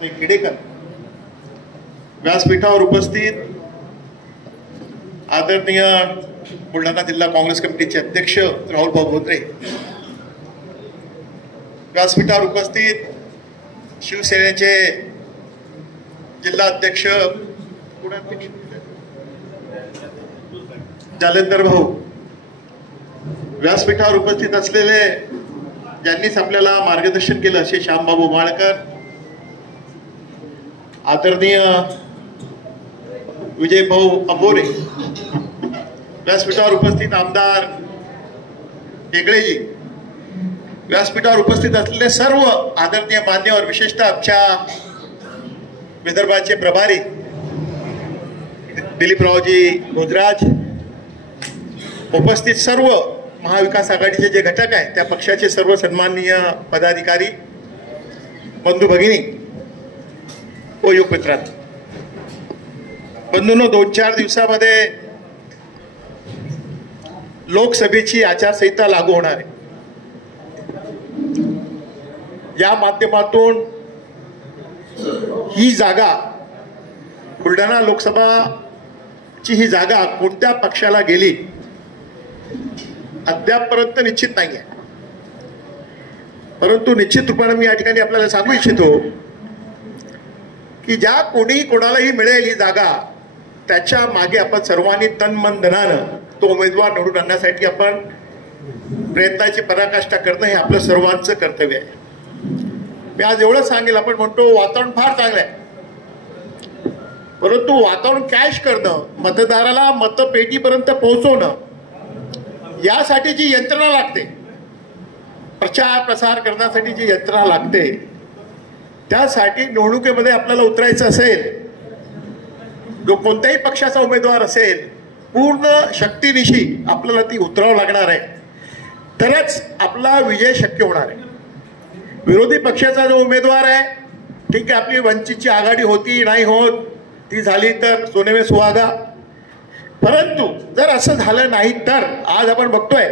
खेडेकर, व्यासपीठावर उपस्थित आदरणीय बुलढाणा जिल्हा काँग्रेस कमिटीचे अध्यक्ष राहुल भाऊ बोंद्रे, व्यासपीठावर उपस्थित शिवसेनेचे जिल्हा अध्यक्ष जालेंदर भाऊ, व्यासपीठावर उपस्थित असलेले ज्यांनीच आपल्याला मार्गदर्शन केलं असे श्यामबाबू माळकर, आदरणीय विजय भाऊ अंबोरे, व्यासपीठावर उपस्थित आमदार हेगडेजी, व्यासपीठावर उपस्थित असलेले सर्व आदरणीय मान्यवर, विशेषतः आमच्या विदर्भाचे प्रभारी दिलीपरावजी गुजराज, उपस्थित सर्व महाविकास आघाडीचे जे घटक आहेत त्या पक्षाचे सर्व सन्माननीय पदाधिकारी, बंधू भगिनी व युग मित्रांनो, बंधूंनो, 2-4 दिवसामध्ये लोकसभेची आचारसंहिता लागू होणार आहे. या माध्यमातून ही जागा, बुलढाणा लोकसभाची ही जागा कोणत्या पक्षाला गेली अद्यापपर्यंत निश्चित नाही आहे. परंतु निश्चित रूपाने मी या ठिकाणी आपल्याला सांगू इच्छितो की ज्या कोणालाही मिळेल ही जागा, त्याच्या मागे आपण सर्वांनी तन मन धनानं तो उमेदवार निवडून आणण्यासाठी आपण प्रयत्नाची पराकाष्ठा करणं हे आपलं सर्वांचं कर्तव्य आहे. मी आज एवढं सांगेल, आपण म्हणतो वातावरण फार चांगलं आहे, परंतु वातावरण कॅश करणं, मतदाराला मतपेटीपर्यंत पोहोचवणं, यासाठी जी यंत्रणा लागते, प्रचार प्रसार करण्यासाठी जी यंत्रणा लागते, त्यासाठी निवडणुकीमध्ये आपल्याला उतरायचं असेल, जो कोणत्याही पक्षाचा उमेदवार असेल, पूर्ण शक्तीनिशी आपल्याला ती उतरावं लागणार आहे, तरच आपला विजय शक्य होणार आहे. विरोधी पक्षाचा जो उमेदवार आहे, ठीक आहे, आपली वंचितची आघाडी होती नाही होत, ती झाली तर सोनेमे सुहागा, परंतु जर असं झालं नाही तर आज आपण बघतोय,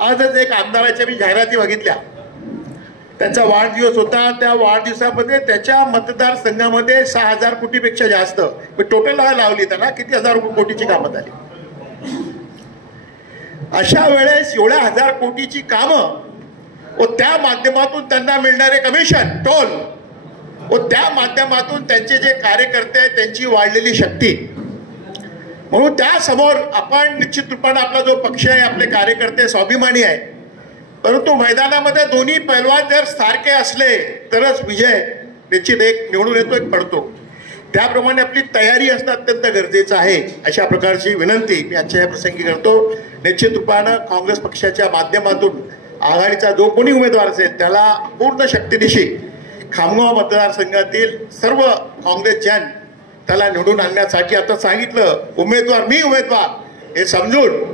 आजच एक आमदाराच्या मी जाहिराती बघितल्या, त्यांचा वाढदिवस होता, त्या वाढदिवसामध्ये त्याच्या मतदारसंघामध्ये 6,000 कोटीपेक्षा जास्त टोटल लावली, त्यांना किती हजार कोटीची कामं झाली. अशा वेळेस एवढ्या 1,000 कोटीची कामं व त्या माध्यमातून त्यांना मिळणारे कमिशन टोल व त्या माध्यमातून त्यांचे जे कार्यकर्ते आहेत त्यांची वाढलेली शक्ती, म्हणून त्यासमोर आपण निश्चित रूपाने आपला जो पक्ष आहे, आपले कार्यकर्ते स्वाभिमानी आहे, परंतु मैदानामध्ये दोन्ही पैलवान जर सारखे असले तरच विजय निश्चित एक निवडून येतो, एक पडतो. त्याप्रमाणे आपली तयारी असणं अत्यंत गरजेचं आहे. अशा प्रकारची विनंती मी आजच्या या प्रसंगी करतो. निश्चित रूपानं काँग्रेस पक्षाच्या माध्यमातून आघाडीचा जो कोणी उमेदवार असेल त्याला पूर्ण शक्तीनिशी खामगाव मतदारसंघातील सर्व काँग्रेसजन त्याला निवडून आणण्यासाठी, आता सांगितलं उमेदवार मी उमेदवार हे समजून,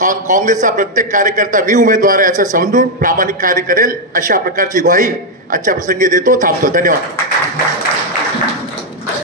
काँग्रेसचा प्रत्येक कार्यकर्ता मी उमेदवार आहे असं समजून प्रामाणिक कार्य करेल, अशा प्रकारची ग्वाही आजच्या प्रसंगी देतो. थांबतो. धन्यवाद.